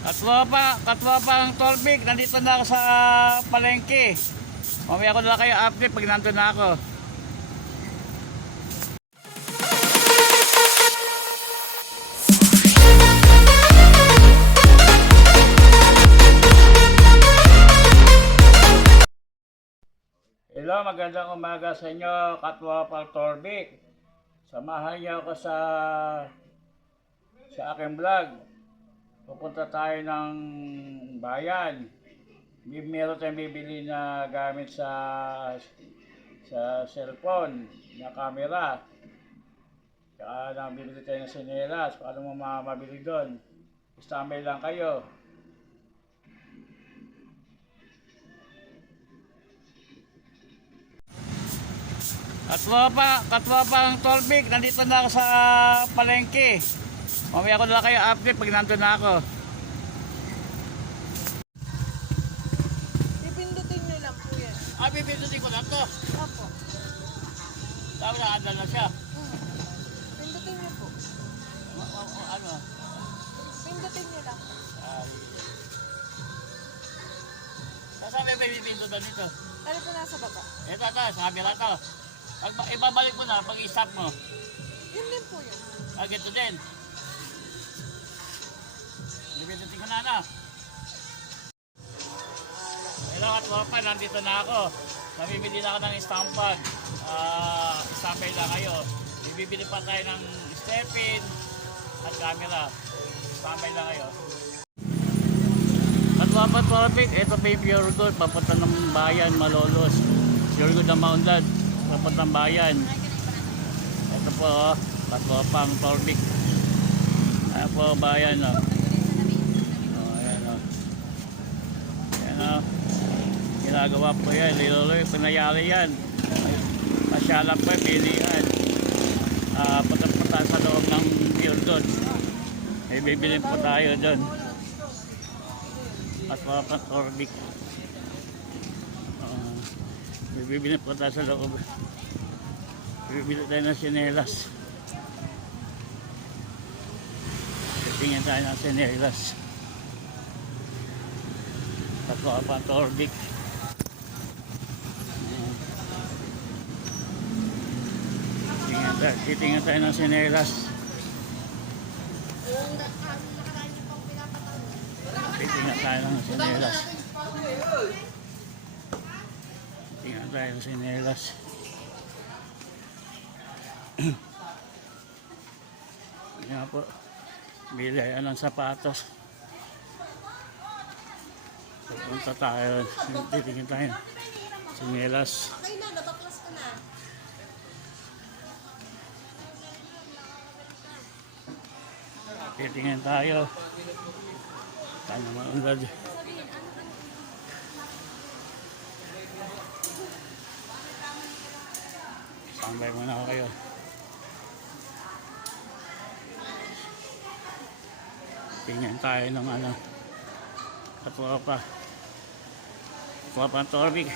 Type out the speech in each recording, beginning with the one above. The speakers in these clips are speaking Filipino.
Katwapang Torbik, nandito na ako sa palengke. Mamaya ko na kayo update pag nandun na ako. Hello, magandang umaga sa inyo, Katwapang Torbik. Samahan niyo ako sa aking vlog. Pupunta tayo ng bayan. Meron tayong bibili na gamit sa cellphone na camera. Saka bibili tayo ng sinelas. Paano mo mabili doon? Standby lang kayo. Katwapang Torbik, nandito na ako sa palengke. Mamaya ko na kayo update pag nandun na ako. Pipindutin nyo lang po yan. Pipindutin ko lang to. Opo. Tama na, andal na siya. Pindutin nyo po. Ano? Pindutin nyo lang. Saan may pipindutan dito? Ano po nasa baba? Ito, sa camera to. Pag ibabalik mo na, pag i-stop mo. Yun din po yun. Ito din. Pipindutin ko na. Hello, Katwapa, nandito na ako. Namimili na ako ng stampad. Standby lang kayo. Bibili pa tayo ng stepin at camera. Standby lang kayo. Katwapa Torbik, ito pa yung Pure Gold. Papunta ng bayan, Malolos. Pure Gold ng Mount Dad. Papunta ng bayan. Ito po, Katwapang Torbik. Ayan po, bayan. Ginagawa po yan, liloy, pinayari yan. Pasyalan po, pilihan. Punta sa loob ng Pure Gold. May bibilin po tayo doon. Katwapang Torbik. May bibilin po tayo sa loob. Bibili tayo ng sinelas. Tingnan tayo ng sinelas. Katwapang Torbik. Titingnan tayo ng sinelas. Titingnan tayo ng sinelas. Titingnan tayo ng sinelas. Yan po. Bili tayo ng sapatos. Pupunta tayo. Titingnan tayo ng sinelas. Titingnan tayo. Tayo naman unlad. Standby muna ako kayo. Tingnan tayo ng Katwapang Torbik.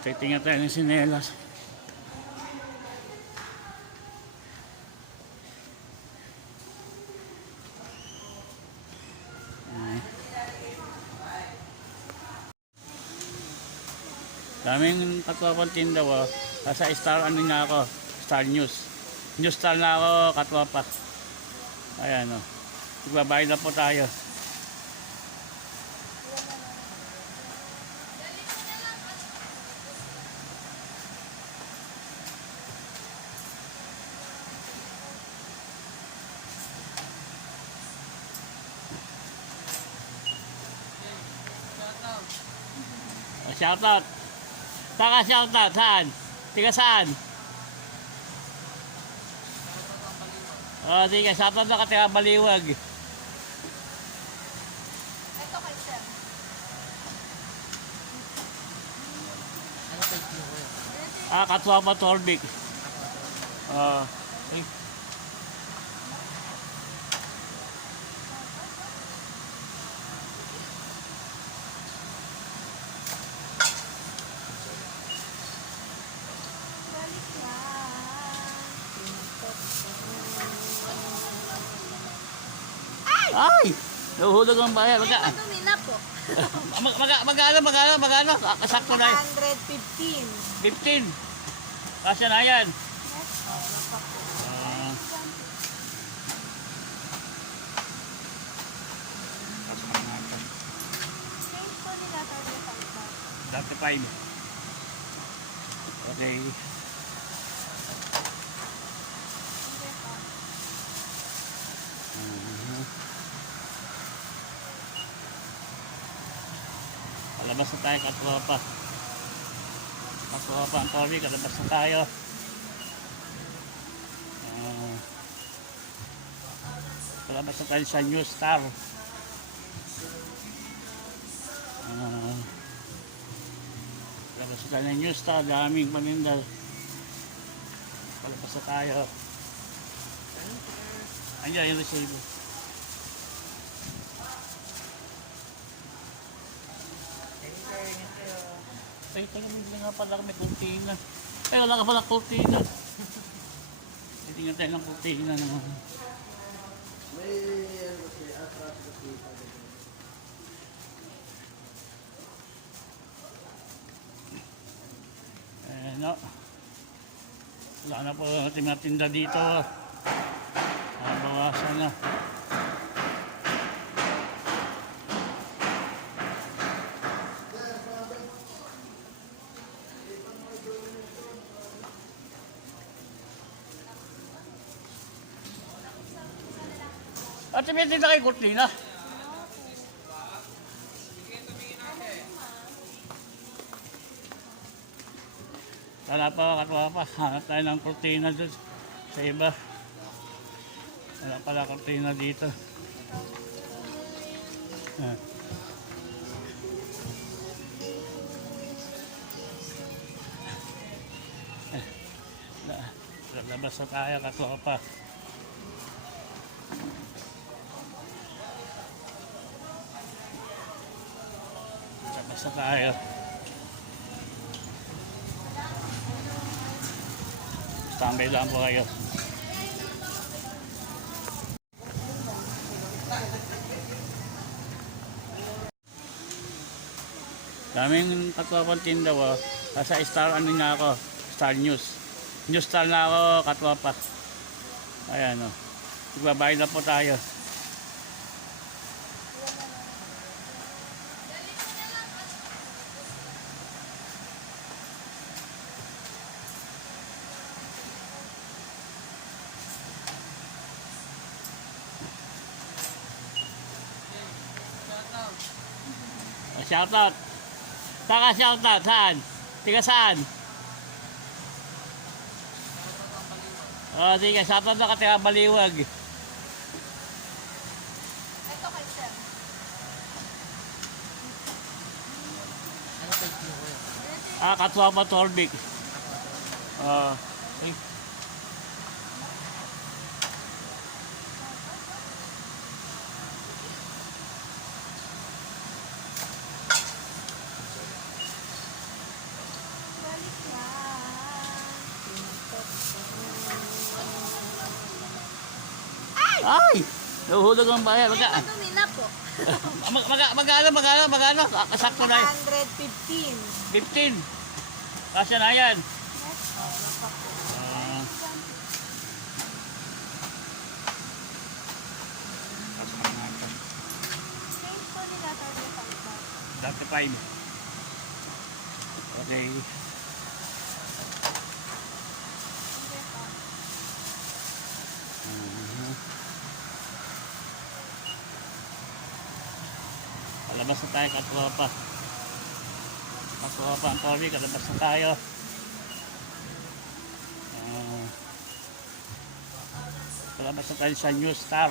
Titingnan tayo ng sinelas. Daming Katwapang tindaw. Sa Star na ako, Star News. News Star na ako, Katwapa. Ayan o. Magbabayad na po tayo. Shoutout. Saka shoutout, saan? Tiga saan? Sige, shoutout na ka tiga Baliwag. Ito kay sir. Katwapang Torbik. Ay! Nahuhulog ang bayan. Madumi na po. Magkano? Kasakto na yun. 115. 15. Kasya na yan. Yes. Ah. Change po nila 35 ba? Dati 5. Okay. Hindi po. Palabas na tayo katwapa. Katwapa ang Tori, kalabas na tayo. Palabas na tayo sa New Star. Palabas na tayo ng New Star, daming paninda. Palabas na tayo. Andiyan yung resibo. Ay, talagang nga pala may kurtina. Ay, wala ka pala kurtina. Tingnan tayo ng kurtina naman. No. Wala na po tinatinda dito. Bawasan na. At tinitinda kayo kurtina. Wala pa, katwa pa. Hanap tayo ng kurtina doon sa iba. Wala pala kurtina dito. Labas na tayo, katwa pa. Labas na tayo. Tambay lang po kayo. Daming katwapang tinda ko. Sa Star ano nga ako, Star News. News Star na ako, katwapa. Ayan o. Magbabayad na po tayo. Shoutout. Saan ka shoutout? Saan? Tiga saan? Sige, shoutout na ka tiga Baliwag. Ito kay sir. Katwapa Torbik. Balik yan. Ay! Nahuhulog ang bayan. Madumi na po. Magkano? Kasakto na yun. 115. 15. Kasya na yan. Yes. Change po nila 35 ba? Dati 5. Okay. Hindi po. Palabas na tayo, katwapa. Katwapa ang Tori, kalabas na tayo. Palabas na tayo sa New Star.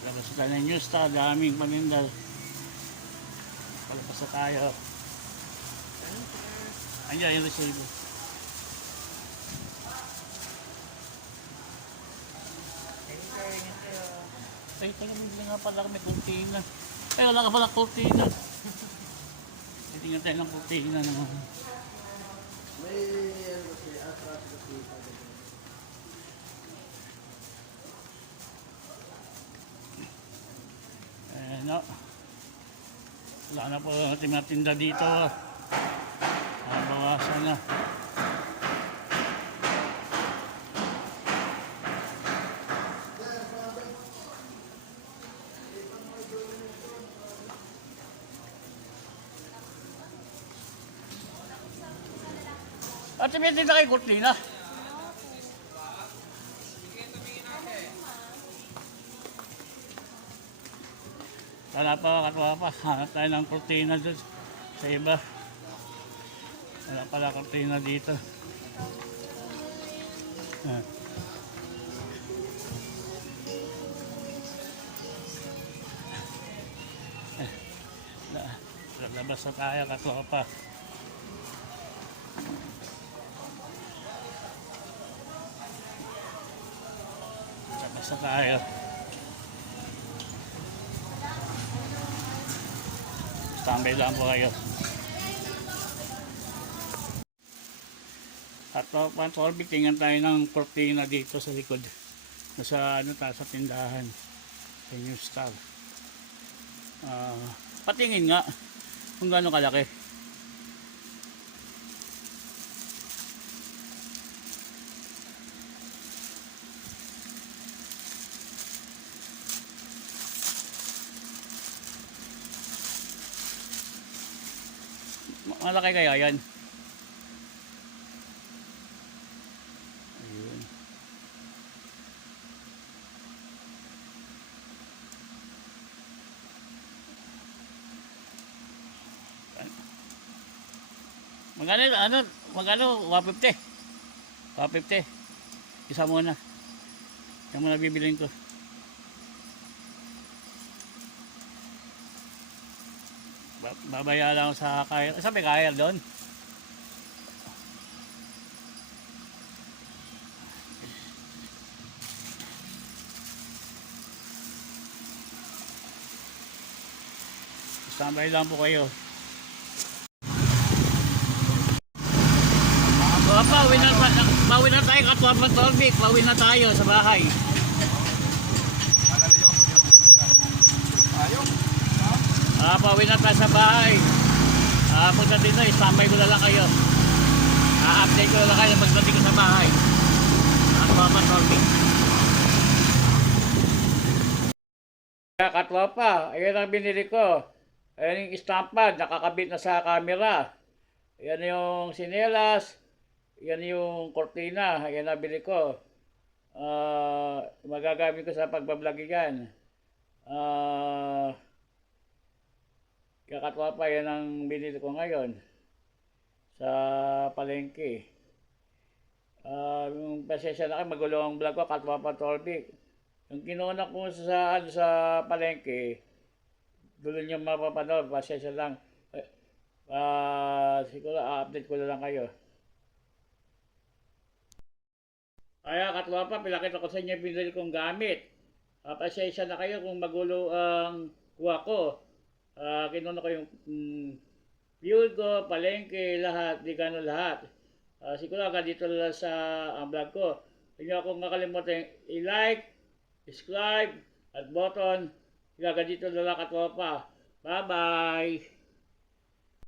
Palabas na tayo ng New Star, daming paninda. Palabas na tayo. Andiyan yung resibo. Ay, talagang nga pala may kurtina. Ay, wala ka pala kurtina. Tingnan tayo ng kurtina naman. Sana po ang ating mga tinda dito. Bawasan na. At may tinda kay Kurtina. Wala pa, katwa pa. Hanap tayo ng kurtina doon sa iba. Wala pala kurtina dito. Ah. Labas na tayo, katwa pa. Labas na tayo. Tambay lang po kayo. At Pantorbic, tingnan tayo ng kurtina dito sa likod. Sa sa tindahan. Sa New Star. Patingin nga kung gaano kalaki. Malaki kaya yan? Ayun. Magkano? 150. 150. Isa muna. Yan muna bibilin ko. Babaya lang sa kaya. Sabi kaya doon. Standby lang po kayo. Pauwi na tayo, Katwa Pantorbic. Pauwi na tayo sa bahay. Pauwi na tayo sa bahay. Pagdating na, standby ko na lang kayo. Update ko na lang kayo pagdating ko sa bahay. Katwa Pantorbic. Katwa pa, ayan ang binili ko. Ayan yung estampad, nakakabit na sa camera. Ayan yung sinelas. Yan yung kortina, yan nabili ko. Magagamit ko sa pagbablog yan. Kakatwa pa, yan ang binili ko ngayon sa palengke. Yung pasensya na kayo, magulo ang vlog ko, Katwa Pantorbic. Yung kinuha ko sa palengke, dulo nyo mapapanood, pasensya lang. Siguro update ko na lang kayo. Kaya Katwa pa, pinakita ko sa inyo yung pinili kong gamit. Pasensya na kayo kung magulo ang kuha ko. Kinuha ko yung fuel ko, palengke, lahat, di gano'n lahat. Siguro agad dito lang sa ang vlog ko. Hindi ako makalimutan i-like, subscribe, at button. Agad dito lang Katwa pa. Bye-bye!